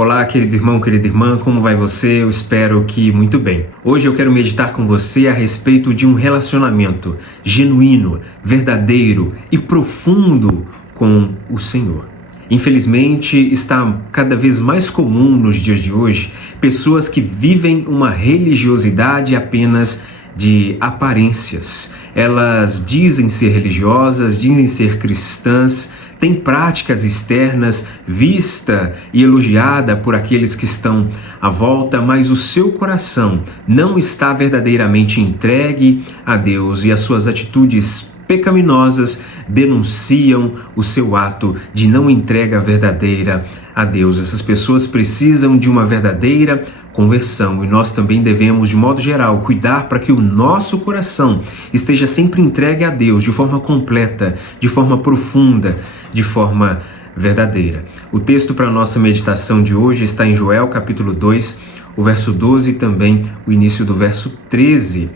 Olá, querido irmão, querida irmã, como vai você? Eu espero que muito bem. Hoje eu quero meditar com você a respeito de um relacionamento genuíno, verdadeiro e profundo com o Senhor. Infelizmente, está cada vez mais comum nos dias de hoje pessoas que vivem uma religiosidade apenas de aparências. Elas dizem ser religiosas, dizem ser cristãs, têm práticas externas vista e elogiada por aqueles que estão à volta, mas o seu coração não está verdadeiramente entregue a Deus e as suas atitudes pecaminosas denunciam o seu ato de não entrega verdadeira a Deus. Essas pessoas precisam de uma verdadeira conversão e nós também devemos, de modo geral, cuidar para que o nosso coração esteja sempre entregue a Deus de forma completa, de forma profunda, de forma verdadeira. O texto para a nossa meditação de hoje está em Joel capítulo 2, o verso 12 e também o início do verso 13.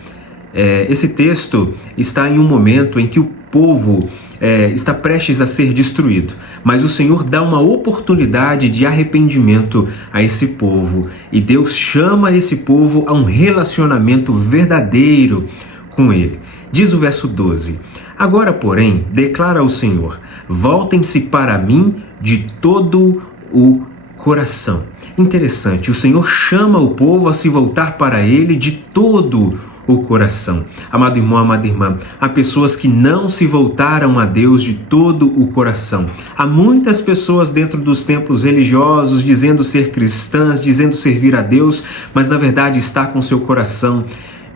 Esse texto está em um momento em que o povo está prestes a ser destruído, mas o Senhor dá uma oportunidade de arrependimento a esse povo e Deus chama esse povo a um relacionamento verdadeiro com Ele. Diz o verso 12: Agora, porém, declara o Senhor, voltem-se para mim de todo o coração. Interessante, o Senhor chama o povo a se voltar para Ele de todo o coração. Amado irmão, amada irmã, há pessoas que não se voltaram a Deus de todo o coração. Há muitas pessoas dentro dos templos religiosos dizendo ser cristãs, dizendo servir a Deus, mas na verdade está com seu coração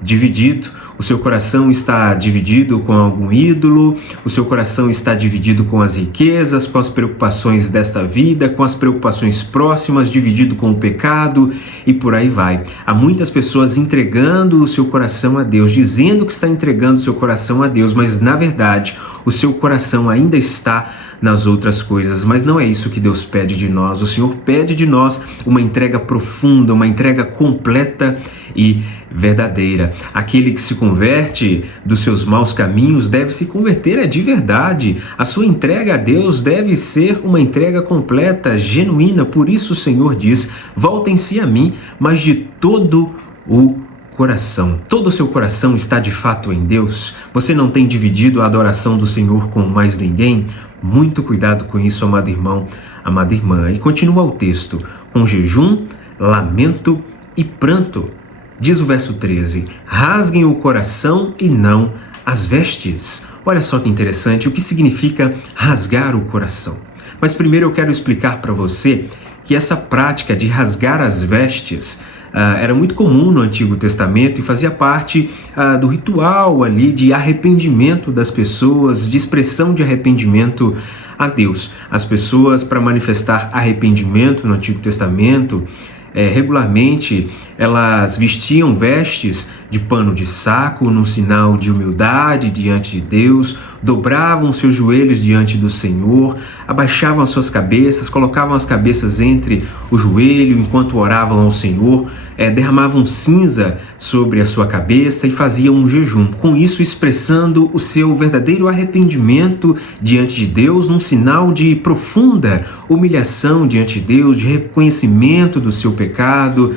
dividido. O seu coração está dividido com algum ídolo, o seu coração está dividido com as riquezas, com as preocupações desta vida, com as preocupações próximas, dividido com o pecado e por aí vai. Há muitas pessoas entregando o seu coração a Deus, dizendo que está entregando o seu coração a Deus, mas na verdade o seu coração ainda está nas outras coisas, mas não é isso que Deus pede de nós. O Senhor pede de nós uma entrega profunda, uma entrega completa e verdadeira. Aquele que se converte dos seus maus caminhos deve se converter de verdade. A sua entrega a Deus deve ser uma entrega completa, genuína. Por isso o Senhor diz: voltem-se a mim, mas de todo o coração. Todo o seu coração está de fato em Deus? Você não tem dividido a adoração do Senhor com mais ninguém? Muito cuidado com isso, amado irmão, amada irmã. E continua o texto: com jejum, lamento e pranto. Diz o verso 13: rasguem o coração e não as vestes. Olha só que interessante, o que significa rasgar o coração. Mas primeiro eu quero explicar para você que essa prática de rasgar as vestes era muito comum no Antigo Testamento e fazia parte do ritual ali de arrependimento das pessoas, de expressão de arrependimento a Deus. As pessoas, para manifestar arrependimento no Antigo Testamento, regularmente elas vestiam vestes de pano de saco, num sinal de humildade diante de Deus, dobravam seus joelhos diante do Senhor, abaixavam as suas cabeças, colocavam as cabeças entre o joelho enquanto oravam ao Senhor, derramavam cinza sobre a sua cabeça e faziam um jejum, com isso expressando o seu verdadeiro arrependimento diante de Deus, num sinal de profunda humilhação diante de Deus, de reconhecimento do seu pecado,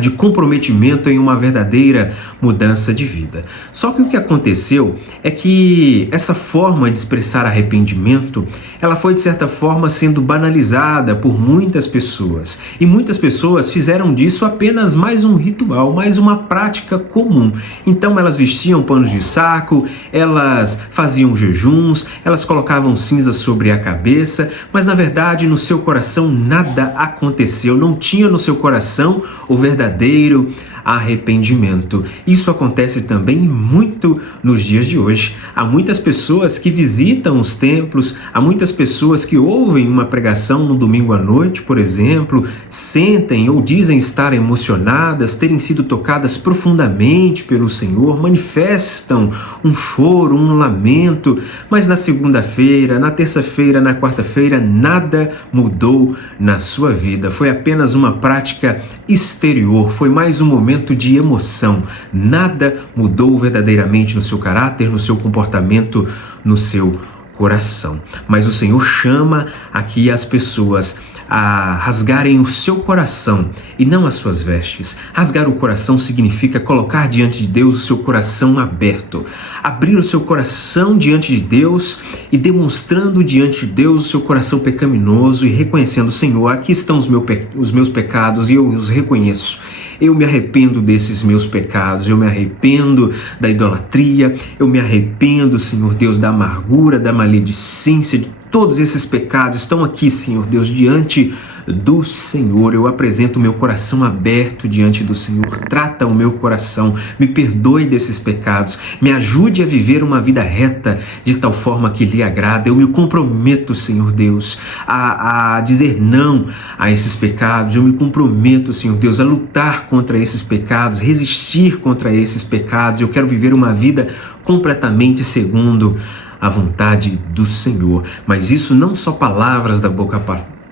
de comprometimento em uma verdadeira mudança de vida. Só que o que aconteceu é que essa forma de expressar arrependimento, ela foi de certa forma sendo banalizada por muitas pessoas. E muitas pessoas fizeram disso apenas mais um ritual, mais uma prática comum. Então elas vestiam panos de saco, elas faziam jejuns, elas colocavam cinza sobre a cabeça, mas na verdade no seu coração nada aconteceu, não tinha no seu coração o verdadeiro arrependimento. Isso acontece também muito nos dias de hoje. Há muitas pessoas que visitam os templos, há muitas pessoas que ouvem uma pregação no domingo à noite, por exemplo, sentem ou dizem estar emocionadas, terem sido tocadas profundamente pelo Senhor, manifestam um choro, um lamento, mas na segunda-feira, na terça-feira, na quarta-feira, nada mudou na sua vida. Foi apenas uma prática exterior, foi mais um momento de emoção. Nada mudou verdadeiramente no seu caráter, no seu comportamento, no seu coração. Mas o Senhor chama aqui as pessoas a rasgarem o seu coração e não as suas vestes. Rasgar o coração significa colocar diante de Deus o seu coração aberto, abrir o seu coração diante de Deus e demonstrando diante de Deus o seu coração pecaminoso e reconhecendo: Senhor, aqui estão os meus pecados e eu os reconheço. Eu me arrependo desses meus pecados, eu me arrependo da idolatria, eu me arrependo, Senhor Deus, da amargura, da maledicência, de todos esses pecados estão aqui, Senhor Deus, diante do Senhor. Eu apresento o meu coração aberto diante do Senhor. Trata o meu coração, me perdoe desses pecados, me ajude a viver uma vida reta de tal forma que lhe agrada. Eu me comprometo, Senhor Deus, a dizer não a esses pecados. Eu me comprometo, Senhor Deus, a lutar contra esses pecados, resistir contra esses pecados. Eu quero viver uma vida completamente segundo a vontade do Senhor. Mas isso não só palavras da boca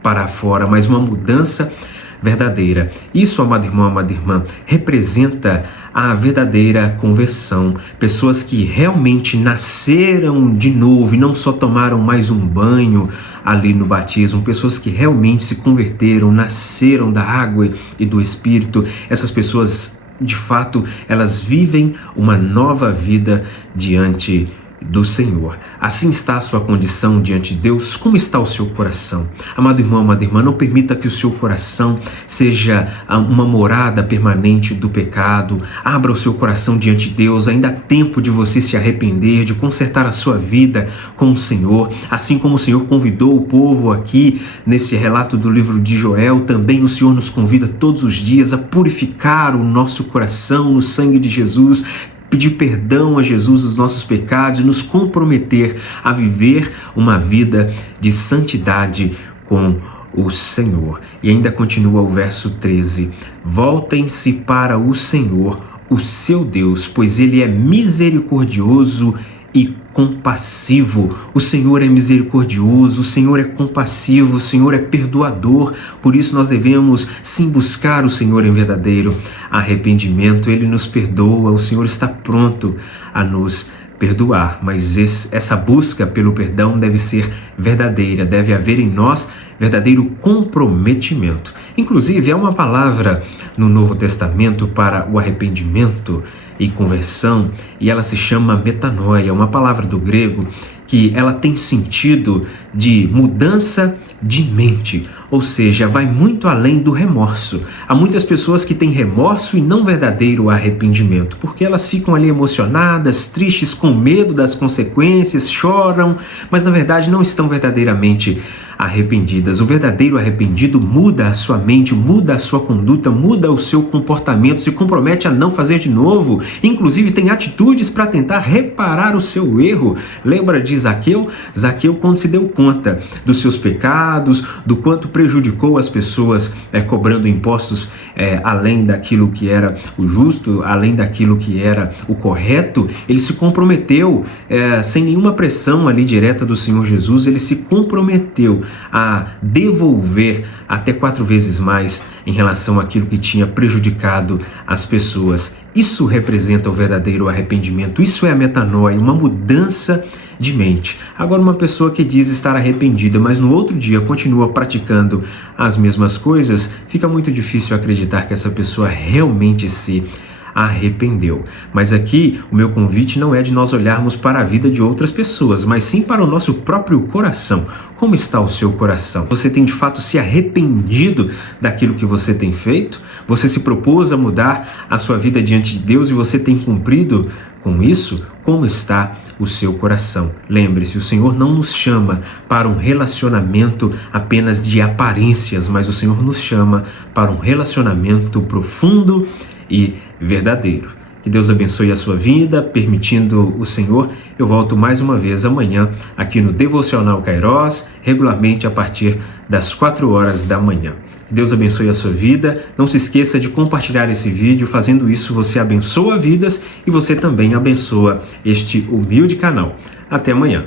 para fora, mas uma mudança verdadeira. Isso, amado irmão, amada irmã, representa a verdadeira conversão. Pessoas que realmente nasceram de novo e não só tomaram mais um banho ali no batismo, pessoas que realmente se converteram, nasceram da água e do Espírito. Essas pessoas, de fato, elas vivem uma nova vida diante do Senhor. Assim está a sua condição diante de Deus. Como está o seu coração? Amado irmão, amada irmã, não permita que o seu coração seja uma morada permanente do pecado. Abra o seu coração diante de Deus. Ainda há tempo de você se arrepender, de consertar a sua vida com o Senhor. Assim como o Senhor convidou o povo aqui nesse relato do livro de Joel, também o Senhor nos convida todos os dias a purificar o nosso coração no sangue de Jesus, pedir perdão a Jesus dos nossos pecados e nos comprometer a viver uma vida de santidade com o Senhor. E ainda continua o verso 13: voltem-se para o Senhor, o seu Deus, pois Ele é misericordioso e compassivo. O Senhor é misericordioso, o Senhor é compassivo, o Senhor é perdoador. Por isso nós devemos sim buscar o Senhor em verdadeiro arrependimento. Ele nos perdoa, o Senhor está pronto a nos perdoar, mas essa busca pelo perdão deve ser verdadeira, deve haver em nós verdadeiro comprometimento. Inclusive, há uma palavra no Novo Testamento para o arrependimento e conversão, e ela se chama metanoia, uma palavra do grego que ela tem sentido de mudança de mente, ou seja, vai muito além do remorso. Há muitas pessoas que têm remorso e não verdadeiro arrependimento, porque elas ficam ali emocionadas, tristes, com medo das consequências, choram, mas na verdade não estão verdadeiramente arrependidas. O verdadeiro arrependido muda a sua mente, muda a sua conduta, muda o seu comportamento, se compromete a não fazer de novo, inclusive tem atitudes para tentar reparar o seu erro. Lembra de Zaqueu? Zaqueu, quando se deu conta dos seus pecados, do quanto prejudicou as pessoas cobrando impostos além daquilo que era o justo, além daquilo que era o correto, ele se comprometeu, sem nenhuma pressão ali direta do Senhor Jesus, ele se comprometeu a devolver até 4 vezes mais em relação àquilo que tinha prejudicado as pessoas. Isso representa o verdadeiro arrependimento, isso é a metanoia, uma mudança de mente. Agora, uma pessoa que diz estar arrependida, mas no outro dia continua praticando as mesmas coisas, fica muito difícil acreditar que essa pessoa realmente se arrependeu. Mas aqui o meu convite não é de nós olharmos para a vida de outras pessoas, mas sim para o nosso próprio coração. Como está o seu coração? Você tem de fato se arrependido daquilo que você tem feito? Você se propôs a mudar a sua vida diante de Deus e você tem cumprido com isso? Como está o seu coração? Lembre-se, o Senhor não nos chama para um relacionamento apenas de aparências, mas o Senhor nos chama para um relacionamento profundo e verdadeiro. Que Deus abençoe a sua vida. Permitindo o Senhor, eu volto mais uma vez amanhã aqui no Devocional Kairos, regularmente a partir das 4 horas da manhã. Que Deus abençoe a sua vida. Não se esqueça de compartilhar esse vídeo. Fazendo isso, você abençoa vidas e você também abençoa este humilde canal. Até amanhã.